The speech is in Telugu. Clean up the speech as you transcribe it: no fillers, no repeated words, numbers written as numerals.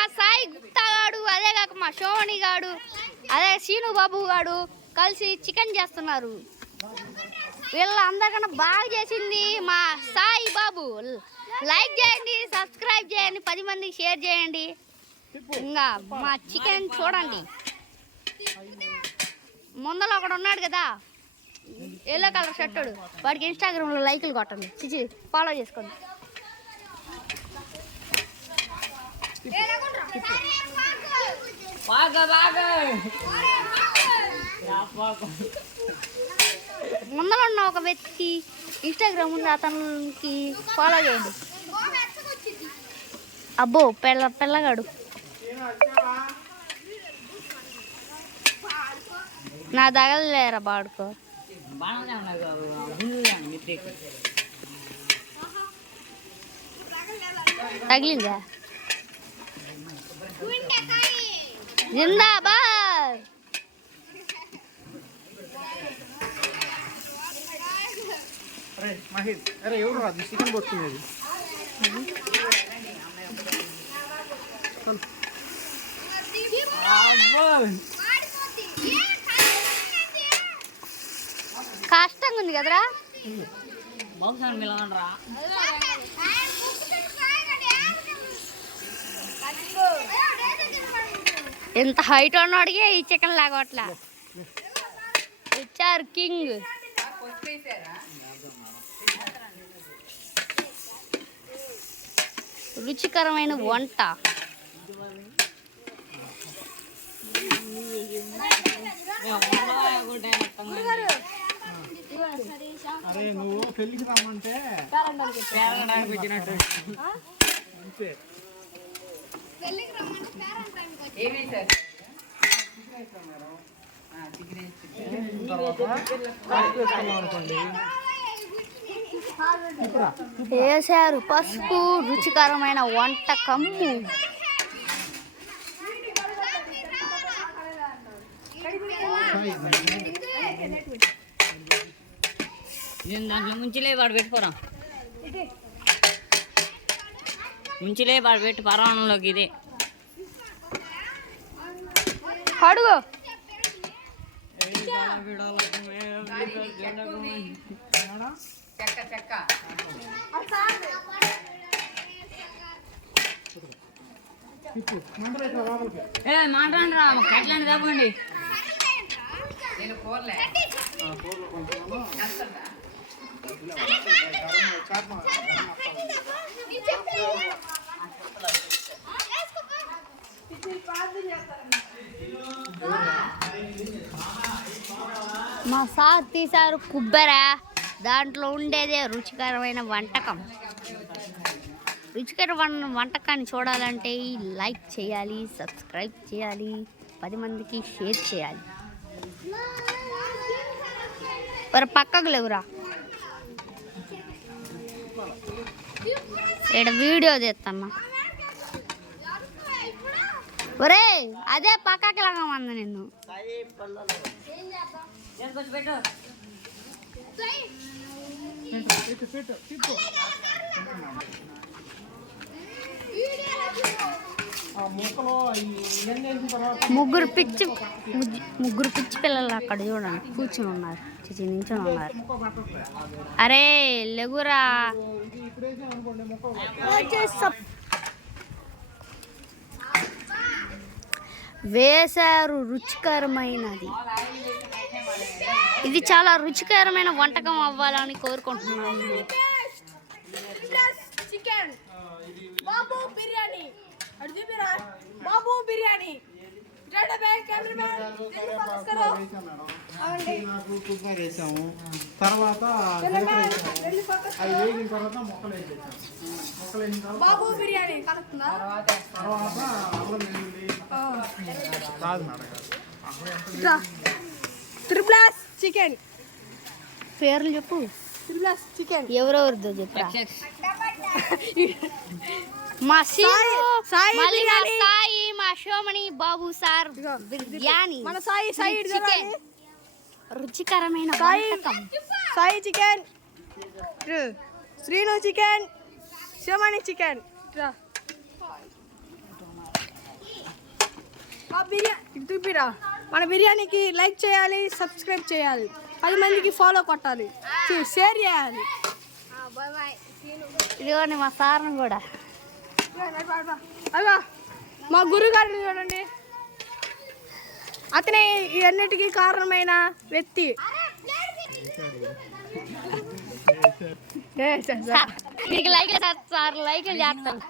మా సాయి గుప్తా గాడు, అదే కాక మా శోభని గాడు, అదే శ్రీను బాబు గాడు కలిసి చికెన్ చేస్తున్నారు. వీళ్ళందరికన్నా బాగా చేసింది మా సాయి బాబు. లైక్ చేయండి, సబ్స్క్రైబ్ చేయండి, 10 మందికి షేర్ చేయండి. ఇంకా మా చికెన్ చూడండి. ముందర ఒకడు ఉన్నాడు కదా ఎల్లో కలర్ షర్టుడు, వాడికి ఇన్స్టాగ్రామ్లో లైకులు కొట్టండి, చిచి ఫాలో చేసుకోండి. ముందర ఉన్న ఒక వ్యక్తి ఇన్స్టాగ్రామ్ ఉంది, అతనికి ఫాలో చేయండి. అబ్బో పిల్లగాడు నా తగలేరా బాడుకో. తగిలిందా? జిందాబాద్. ఎవరు రాదు చికెన్ కొట్టుకునేది. కష్టంగా ఉంది కదరా. ఎంత హైట్ ఉన్నాడిగే ఈ చికెన్ లాగోట్లా ఇచ్చారు కింగ్. రుచికరమైన వంట. అరే నువ్వు పెళ్ళికి రమ్మంటే వేసారు పసుపు. రుచికరమైన వంటకము. ముంచిలే వాడు పెట్టిపోరా, ముంచిలే వాడు పెట్టి పరమాణంలోకి. ఇది అడుగు. మాట్లాడండి రా, కట్లని తప్పండి. మా సార్ తీశారు కుబ్బెర. దాంట్లో ఉండేదే రుచికరమైన వంటకం. రుచికరమైన వంటకాన్ని చూడాలంటే లైక్ చేయాలి, సబ్స్క్రైబ్ చేయాలి, 10 మందికి షేర్ చేయాలి. మరి పక్కకు లేవురా, ఇక్కడ వీడియో తీస్తున్నా. ఒరే అదే పక్కకి లాగా మంది నిన్ను. ముగ్గురు పిచ్చి పిల్లలు అక్కడ చూడండి కూర్చుని ఉన్నారు, నించుని ఉన్నారు. అరే లెగురా. వేశారు రుచికరమైనది. ఇది చాలా రుచికరమైన వంటకం అవ్వాలని కోరుకుంటున్నాను. చికెన్ బాబు బిర్యానీ, బాబు బిర్యానీ. వేసాము తర్వాత అవి వేగిన తర్వాత మొక్కలు వేసేసాము. మొక్కలు వేసిన తర్వాత బాబు బిర్యానీ తర్వాత అల్లం వెల్లుల్లి రాదు త్రిప్లాస్ చికెన్ పేర్లు చెప్పు. త్రిప్లాస్ చికెన్ ఎవరెవరిదో చెప్పు. మా సాయి, మా శోమని బాబు సార్ బిర్యానీ. మన సాయి చికెన్ రుచికరమైన వంటకం. సాయి చికెన్, శ్రీను చికెన్, శోమని చికెన్. మా బిర్యానీ చూపిరా, మన బిర్యానీకి లైక్ చేయాలి, సబ్స్క్రైబ్ చేయాలి, 10 మందికి ఫాలో కొట్టాలి, షేర్ చేయాలి. ఇదిగోండి మా సార్ని కూడా. అయ్యా మా గురుగారిని చూడండి, అతనే ఇవన్నిటికీ కారణమైన వ్యక్తి. మీకు లైక్ సార్, లైక్ చేస్తాను.